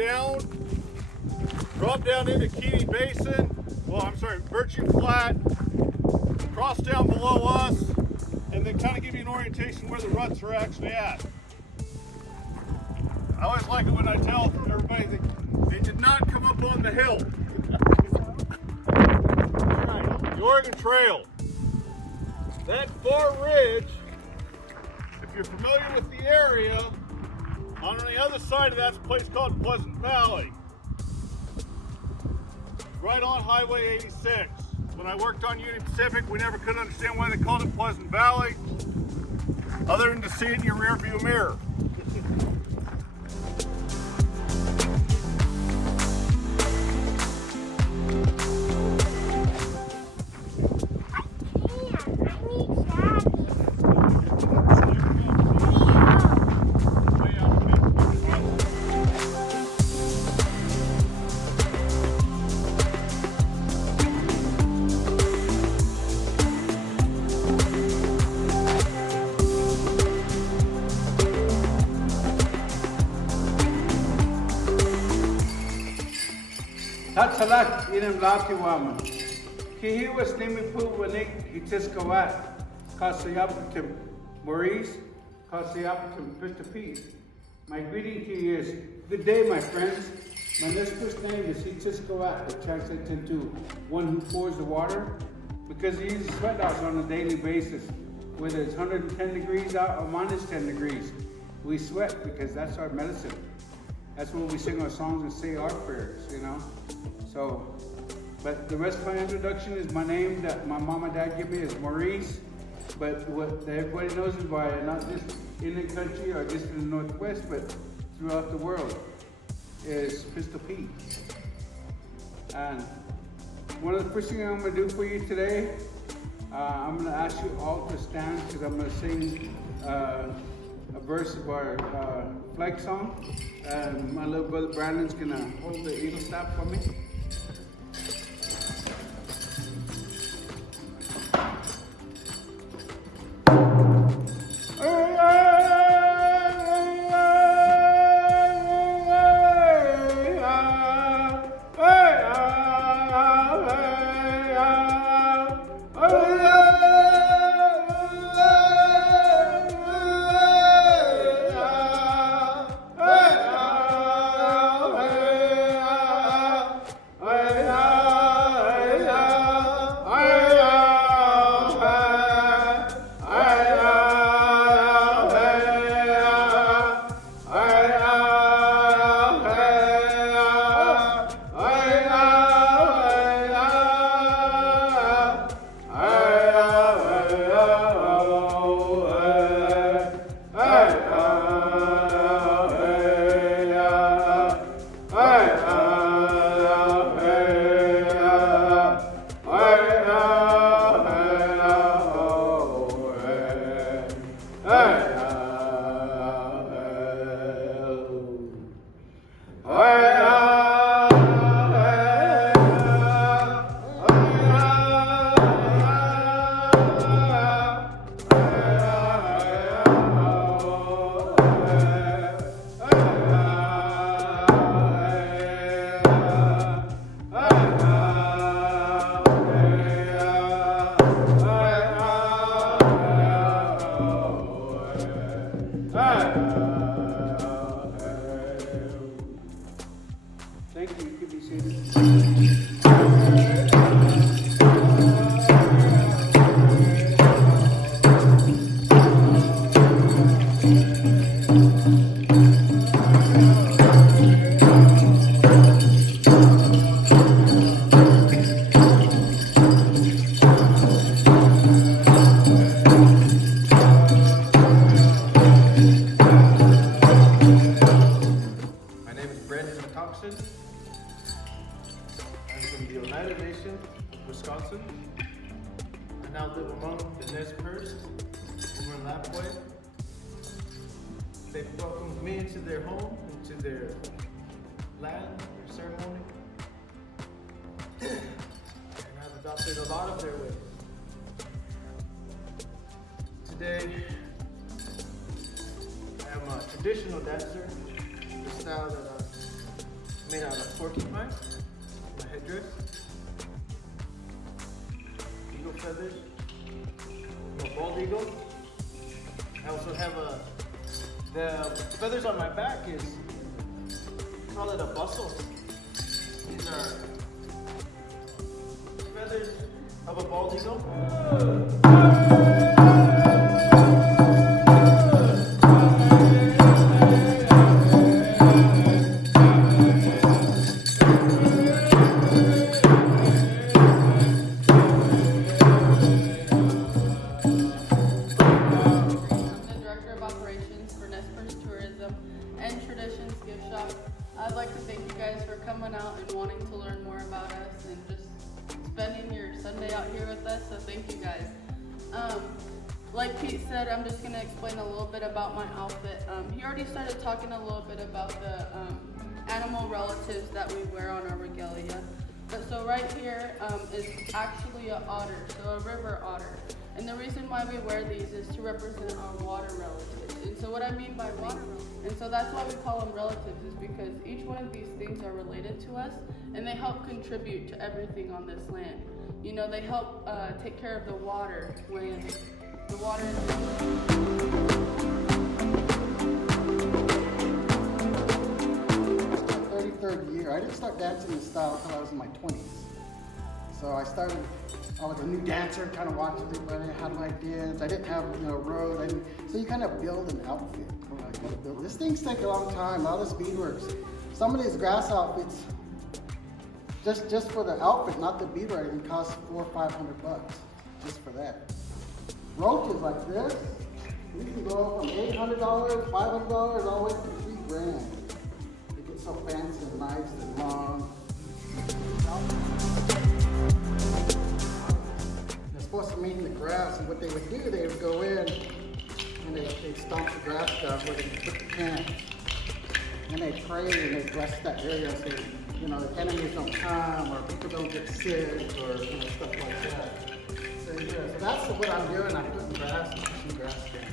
down, drop down into Keating Basin, Virtue Flat, cross down below us, and then kind of give you an orientation where the ruts are actually at. I always like it when I tell everybody that they did not come up on the hill. All right, the Oregon Trail. That far ridge, if you're familiar with the area, on the other side of that's a place called Pleasant Valley. Right on Highway 86. When I worked on Union Pacific, we never could understand why they called it Pleasant Valley, other than to see it in your rear view mirror. Tatsalak inam latiwama. Kihiwas nimi puwanik itiskawat. Kasayapatim Maurice. Kasayapatim Mr. Pete. My greeting to you is good day, my friends. My first name is Itiskawat, that translates into one who pours the water, because he uses sweat house on a daily basis. Whether it's 110 degrees out or minus 10 degrees, we sweat because that's our medicine. That's when we sing our songs and say our prayers, you know. So, but the rest of my introduction is my name that my mom and dad give me is Maurice. But what everybody knows is why, not just in the country or just in the Northwest, but throughout the world, is Pistol Pete. And one of the first things I'm going to do for you today, I'm going to ask you all to stand because I'm going to sing a verse of our flag song. And my little brother Brandon's going to hold the eagle staff for me. Thank you. You can be seated. I'm from the Oneida Nation of Wisconsin. I now live among the Nez Perce over in Lapwai. They've welcomed me into their home, into their land, their ceremony, and I've adopted a lot of their ways. Today, I am a traditional dancer, the style that made out of porcupine, my headdress, eagle feathers, a bald eagle. I also have the feathers on my back is, call it a bustle. These are feathers of a bald eagle. And Traditions Gift Shop. I'd like to thank you guys for coming out and wanting to learn more about us and just spending your Sunday out here with us, so thank you guys. Like Pete said, I'm just going to explain a little bit about my outfit. He already started talking a little bit about the animal relatives that we wear on our regalia. But so right here is actually an otter, so a river otter. And the reason why we wear these is to represent our water relatives. And so what I mean by water relatives, and so that's why we call them relatives, is because each one of these things are related to us, and they help contribute to everything on this land. You know, they help take care of the water when the water is 33rd year. I didn't start dancing in style until I was in my 20s. So I was a new dancer, kind of watching everybody, had my ideas. I didn't have, roads. So you kind of build an outfit. This thing's take a long time, all this beadwork. Some of these grass outfits, just for the outfit, not the beadwork, it costs $400 or $500 just for that. Roaches like this, you can go from $800, $500, all the way to $3,000. They get so fancy and nice and long. They're supposed to maintain the grass, and what they would do, they would go in and they'd stomp the grass down where they put the cans. And they'd pray and they'd bless that area so, the enemies don't come or people don't get sick or stuff like that. So that's what I'm doing. I'm putting grass and pushing grass down.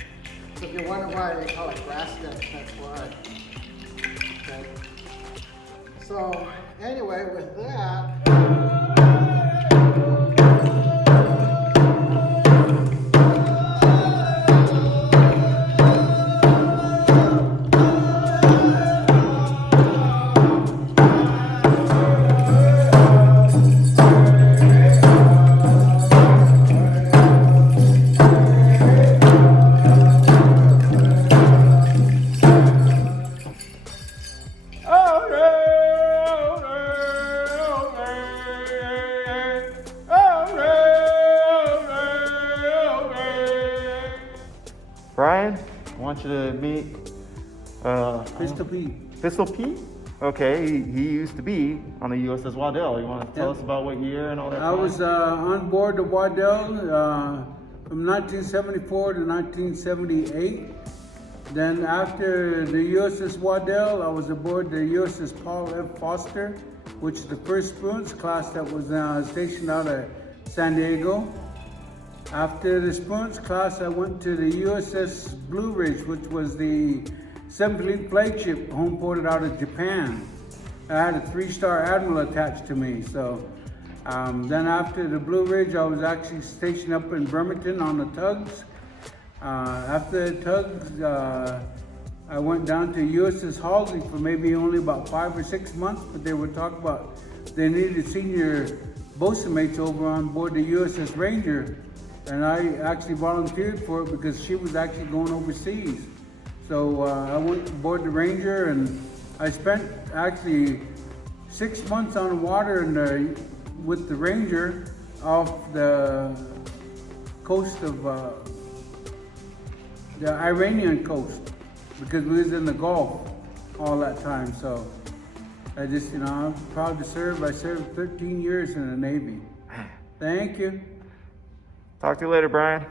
So if you're wondering why they call it grass steps, that's why. Okay. So anyway, with that. Brian, I want you to meet Pistol Pete. Pistol Pete? Okay, he used to be on the USS Waddell. You want to tell us about what year and all that? I was on board the Waddell from 1974 to 1978. Then after the USS Waddell, I was aboard the USS Paul F. Foster, which is the first spoons class that was stationed out of San Diego. After the spoons class, I went to the USS Blue Ridge, which was the 7th Fleet flagship homeported out of Japan. I had a 3-star admiral attached to me. So then after the Blue Ridge, I was actually stationed up in Bremerton on the tugs. After the tugs, I went down to USS Halsey for maybe only about 5 or 6 months, but they would talk about they needed senior bosun mates over on board the USS Ranger. And I actually volunteered for it because she was actually going overseas. So I went aboard the Ranger, and I spent actually 6 months on the water with the Ranger off the coast of the Iranian coast, because we was in the Gulf all that time. So I just, I'm proud to serve. I served 13 years in the Navy. Thank you. Talk to you later, Brian.